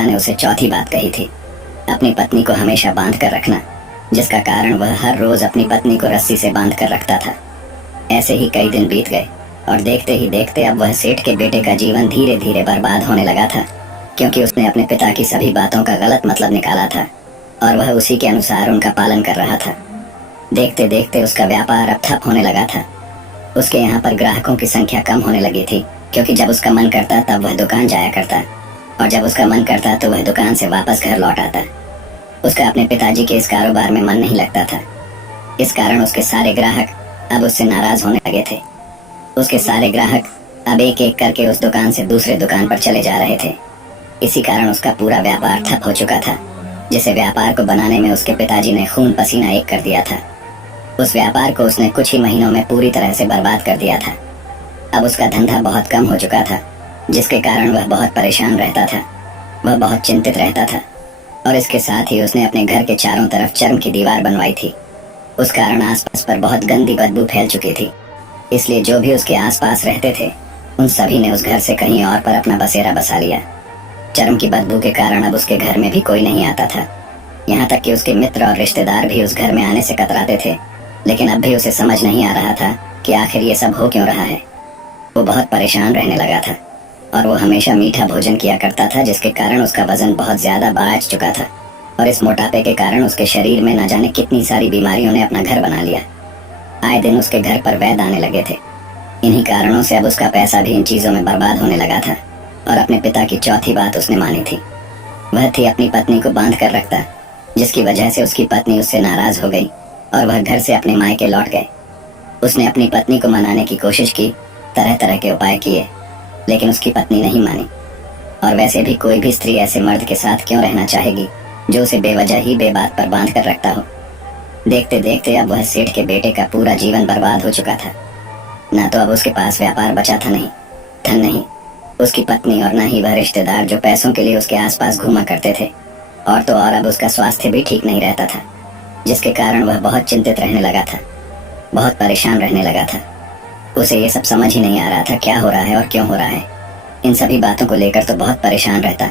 ने उसे चौथी बात कही थी, अपनी पत्नी को हमेशा बांध कर रखना, जिसका कारण वह हर रोज अपनी पत्नी को रस्सी से बांध कर रखता था। ऐसे ही कई दिन बीत गए और देखते ही देखते अब वह सेठ के बेटे का जीवन धीरे धीरे बर्बाद होने लगा था, क्योंकि उसने अपने पिता की सभी बातों का गलत मतलब निकाला था और वह उसी के अनुसार उनका पालन कर रहा था। देखते देखते उसका व्यापार अब ठप होने लगा था। उसके यहाँ पर ग्राहकों की संख्या कम होने लगी थी, क्योंकि जब उसका मन करता तब वह दुकान जाया करता और जब उसका मन करता तो वह दुकान से वापस घर लौट आता। उसका अपने पिताजी के इस कारोबार में मन नहीं लगता था। इस कारण उसके सारे ग्राहक अब उससे नाराज होने लगे थे। उसके सारे ग्राहक अब एक एक करके उस दुकान से दूसरे दुकान पर चले जा रहे थे। इसी कारण उसका पूरा व्यापार ठप हो चुका था, जिसे व्यापार को बनाने में उसके पिताजी ने खून पसीना एक कर दिया था। उस व्यापार को उसने कुछ ही महीनों में पूरी तरह से बर्बाद कर दिया था। अब उसका धंधा बहुत कम हो चुका था, जिसके कारण वह बहुत परेशान रहता था। वह बहुत चिंतित रहता था और इसके साथ ही उसने अपने घर के चारों तरफ चर्म की दीवार बनवाई थी। उस कारण आसपास पर बहुत गंदी बदबू फैल चुकी थी, इसलिए जो भी उसके आसपास रहते थे उन सभी ने उस घर से कहीं और पर अपना बसेरा बसा लिया। चर्म की बदबू के कारण अब उसके घर में भी कोई नहीं आता था। यहाँ तक कि उसके मित्र और रिश्तेदार भी उस घर में आने से कतराते थे, लेकिन अब भी उसे समझ नहीं आ रहा था कि आखिर ये सब हो क्यों रहा है। वो बहुत परेशान रहने लगा था और वो हमेशा मीठा भोजन किया करता था, जिसके कारण उसका वजन बहुत ज्यादा बढ़ चुका था और इस मोटापे के कारण उसके शरीर में न जाने कितनी सारी बीमारियों ने अपना घर बना लिया। आए दिन उसके घर पर वैद्य आने लगे थे। इन्हीं कारणों से अब उसका पैसा भी इन चीजों में बर्बाद होने लगा था और अपने पिता की चौथी बात उसने मानी थी। वह थी अपनी पत्नी को बांध कर रखता, जिसकी वजह से उसकी पत्नी उससे नाराज हो गई और वह घर से अपने मायके लौट गए। उसने अपनी पत्नी को मनाने की कोशिश की, तरह तरह के उपाय किए, लेकिन उसकी पत्नी नहीं मानी। और वैसे भी कोई भी स्त्री ऐसे मर्द के साथ क्यों रहना चाहेगी जो उसे बेवजह ही बेबात पर बांध कर रखता हो। देखते देखते अब वह सेठ के बेटे का पूरा जीवन बर्बाद हो चुका था। ना तो अब उसके पास व्यापार बचा था, नहीं धन, नहीं उसकी पत्नी और न ही वह रिश्तेदार जो पैसों के लिए उसके आसपास घूमा करते थे। और तो और अब उसका स्वास्थ्य भी ठीक नहीं रहता था, जिसके कारण वह बहुत चिंतित रहने लगा था, बहुत परेशान रहने लगा था। उसे ये सब समझ ही नहीं आ रहा था क्या हो रहा है और क्यों हो रहा है। इन सभी बातों को लेकर तो बहुत परेशान रहता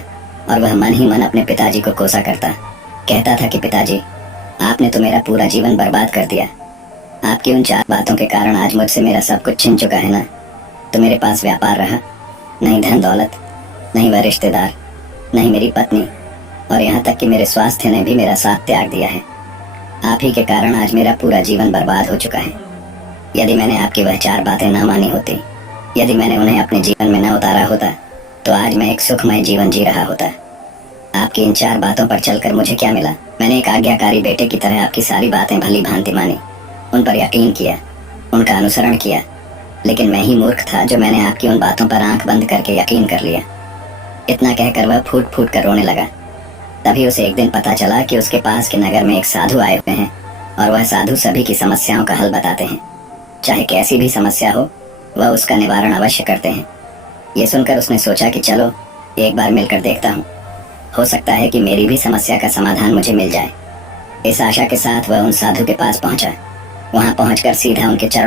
और वह मन ही मन अपने पिताजी को कोसा करता। कहता था कि पिताजी, आपने तो मेरा पूरा जीवन बर्बाद कर दिया। आपकी उन 4 बातों के कारण आज मुझसे मेरा सब कुछ छिन चुका है ना। तो मेरे पास व्यापार रहा नहीं, धन दौलत नहीं, वह रिश्तेदार नहीं, मेरी पत्नी, और यहाँ तक कि मेरे स्वास्थ्य ने भी मेरा साथ त्याग दिया है। आप ही के कारण आज मेरा पूरा जीवन बर्बाद हो चुका है। यदि मैंने आपकी वह 4 बातें न मानी होती, यदि मैंने उन्हें अपने जीवन में न उतारा होता, तो आज मैं एक सुखमय जीवन जी रहा होता। आपकी इन 4 बातों पर चलकर मुझे क्या मिला? मैंने एक आज्ञाकारी बेटे की तरह आपकी सारी बातें भली भांति मानी, उन पर यकीन किया, उनका अनुसरण किया, लेकिन मैं ही मूर्ख था जो मैंने आपकी उन बातों पर आंख बंद करके यकीन कर लिया। इतना कहकर वह फूट फूट कर रोने लगा। तभी उसे एक दिन पता चला कि उसके पास के नगर में एक साधु आए हुए हैं और वह साधु सभी की समस्याओं का हल बताते हैं। चाहे कैसी भी समस्या हो, वह उसका निवारण अवश्य करते हैं। ये सुनकर उसने सोचा कि चलो एक बार मिलकर देखता हूँ, हो सकता है कि मेरी भी समस्या का समाधान मुझे मिल जाए। इस आशा के साथ वह उन साधु के पास पहुंचा। वहां पहुंचकर सीधा उनके चरणों